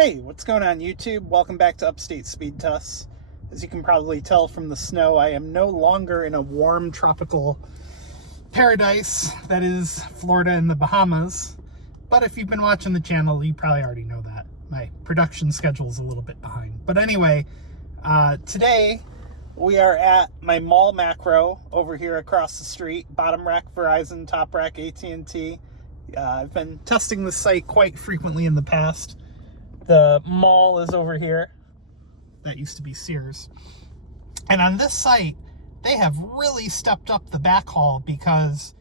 Hey, what's going on YouTube? Welcome back to Upstate Speedtests. As you can probably tell from the snow, I am no longer in a warm tropical paradise that is Florida and the Bahamas. But if you've been watching the channel, you probably already know that. My production schedule is a little bit behind. But anyway, today we are at my mall macro over here across the street. Bottom rack Verizon, top rack AT&T. I've been testing this site quite frequently in the past. The mall is over here. That used to be Sears. And on this site, they have really stepped up the backhaul because...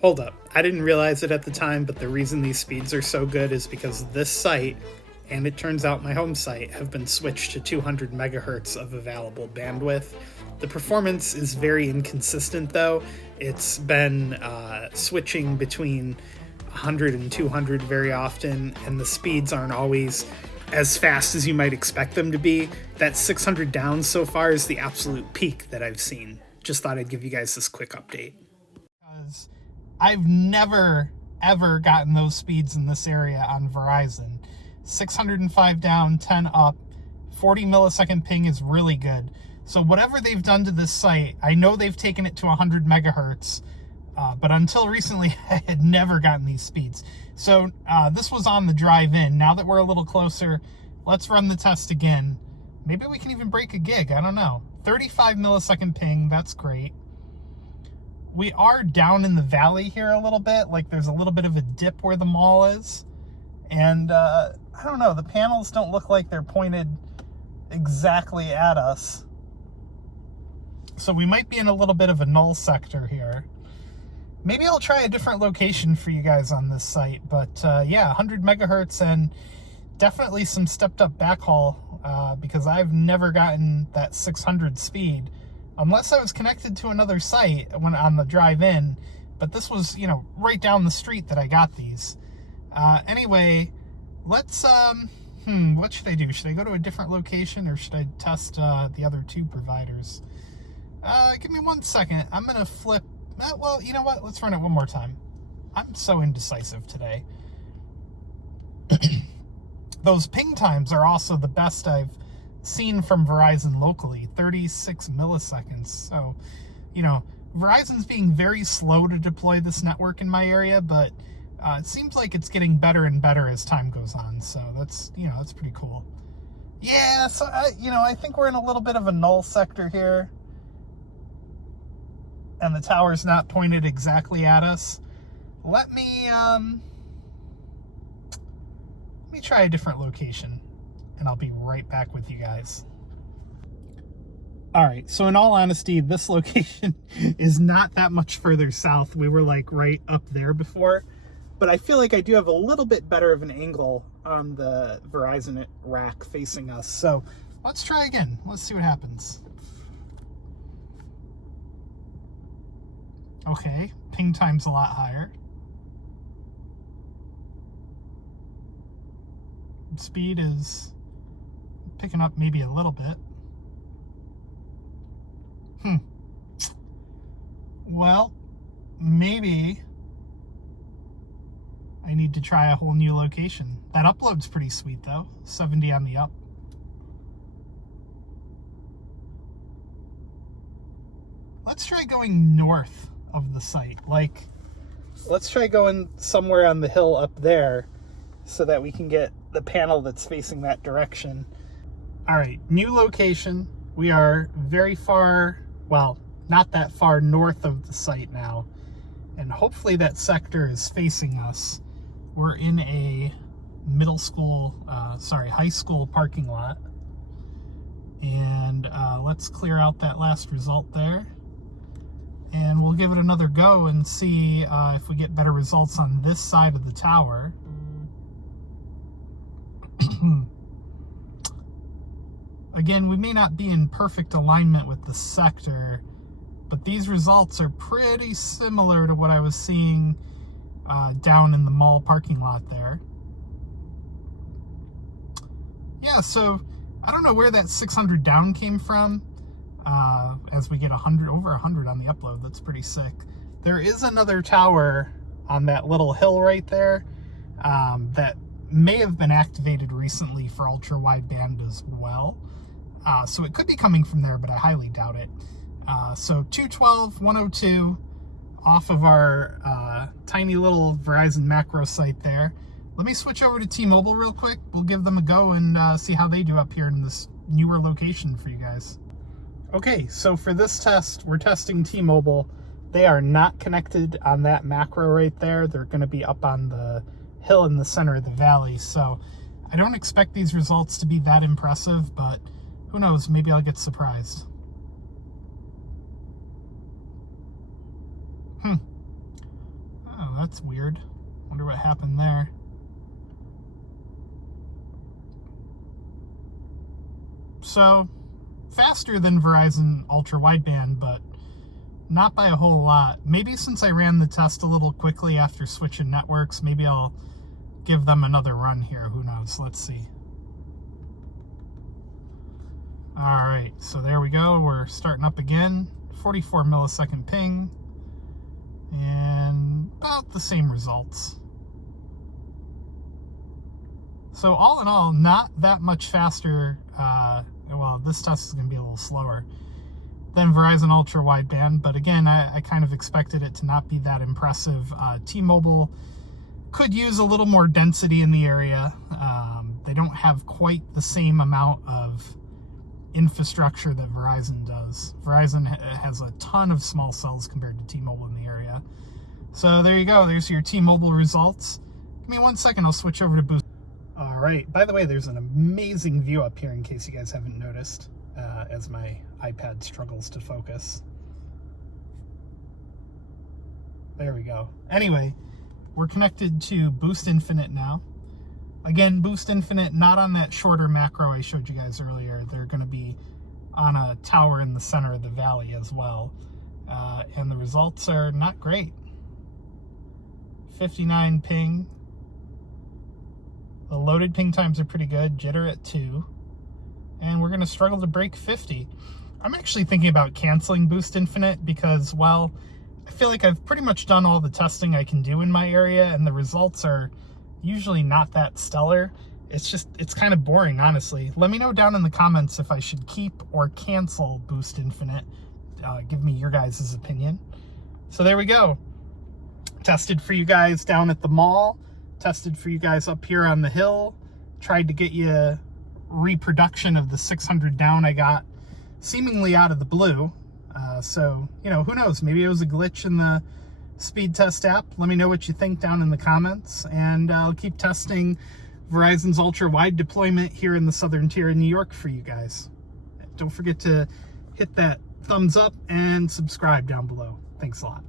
Hold up. I didn't realize it at the time, but the reason these speeds are so good is because this site, and it turns out my home site, have been switched to 200 megahertz of available bandwidth. The performance is very inconsistent, though. It's been switching between 100 and 200 very often, and the speeds aren't always as fast as you might expect them to be. That 600 down so far is the absolute peak that I've seen. Just thought I'd give you guys this quick update. Because I've never, ever gotten those speeds in this area on Verizon. 605 down, 10 up, 40 millisecond ping is really good. So whatever they've done to this site, I know they've taken it to 100 megahertz, but until recently, I had never gotten these speeds. So this was on the drive in. Now that we're a little closer, let's run the test again. Maybe we can even break a gig, I don't know. 35 millisecond ping, that's great. We are down in the valley here a little bit, like there's a little bit of a dip where the mall is. And I don't know, the panels don't look like they're pointed exactly at us. So we might be in a little bit of a null sector here. Maybe I'll try a different location for you guys on this site, but yeah, 100 megahertz and definitely some stepped up backhaul because I've never gotten that 600 speed unless I was connected to another site when on the drive in, but this was, you know, right down the street that I got these. Anyway, let's, what should I do? Should I go to a different location or should I test the other two providers? Give me 1 second. I'm going to flip. Well, you know what? Let's run it one more time. I'm so indecisive today. Those ping times are also the best I've seen from Verizon locally, 36 milliseconds. So, you know, Verizon's being very slow to deploy this network in my area, but it seems like it's getting better and better as time goes on. So that's, you know, that's pretty cool. Yeah, so, I think we're in a little bit of a null sector here. And the tower's not pointed exactly at us. Let me try a different location, and I'll be right back with you guys. All right, so in all honesty, this location is not that much further south. We were like right up there before, but I feel like I do have a little bit better of an angle on the Verizon rack facing us. So let's try again. Let's see what happens. Okay, ping time's a lot higher. Speed is picking up maybe a little bit. Well, maybe I need to try a whole new location. That upload's pretty sweet though, 70 on the up. Let's try going north of the site. Like, let's try going somewhere on the hill up there so that we can get the panel that's facing that direction. All right, new location. We are very far, well, not that far north of the site now, and hopefully that sector is facing us. We're in a high school parking lot, and let's clear out that last result there. And we'll give it another go and see if we get better results on this side of the tower. Again, we may not be in perfect alignment with the sector, but these results are pretty similar to what I was seeing down in the mall parking lot there. Yeah, so I don't know where that 600 down came from. As we get over 100 on the upload, that's pretty sick. There is another tower on that little hill right there that may have been activated recently for ultra wideband as well. So it could be coming from there, but I highly doubt it. So 212, 102 off of our tiny little Verizon macro site there. Let me switch over to T-Mobile real quick. We'll give them a go and see how they do up here in this newer location for you guys. Okay, so for this test, we're testing T-Mobile. They are not connected on that macro right there. They're going to be up on the hill in the center of the valley. So I don't expect these results to be that impressive, but who knows, maybe I'll get surprised. Oh, that's weird. Wonder what happened there. So, faster than Verizon ultra wideband, but not by a whole lot. Maybe since I ran the test a little quickly after switching networks, maybe I'll give them another run here. Who knows? Let's see. All right, so there we go. We're starting up again. 44 millisecond ping. And about the same results. So all in all, not that much faster. Well, this test is going to be a little slower than Verizon ultra wideband, but again, I kind of expected it to not be that impressive. T-Mobile could use a little more density in the area. They don't have quite the same amount of infrastructure that Verizon does. Verizon has a ton of small cells compared to T-Mobile in the area. So there you go. There's your T-Mobile results. Give me 1 second. I'll switch over to Boost. All right. By the way, there's an amazing view up here in case you guys haven't noticed, as my iPad struggles to focus. There we go. Anyway, we're connected to Boost Infinite now. Again, Boost Infinite, not on that shorter macro I showed you guys earlier. They're going to be on a tower in the center of the valley as well. And the results are not great. 59 ping. The loaded ping times are pretty good. Jitter at 2. And we're going to struggle to break 50. I'm actually thinking about canceling Boost Infinite because, well, I feel like I've pretty much done all the testing I can do in my area, and the results are usually not that stellar. It's kind of boring, honestly. Let me know down in the comments if I should keep or cancel Boost Infinite. Give me your guys' opinion. So there we go. Tested for you guys down at the mall. Tested for you guys up here on the hill. Tried to get you a reproduction of the 600 down I got seemingly out of the blue. So, you know, who knows? Maybe it was a glitch in the Speedtest app. Let me know what you think down in the comments, and I'll keep testing Verizon's ultra-wide deployment here in the southern tier of New York for you guys. Don't forget to hit that thumbs up and subscribe down below. Thanks a lot.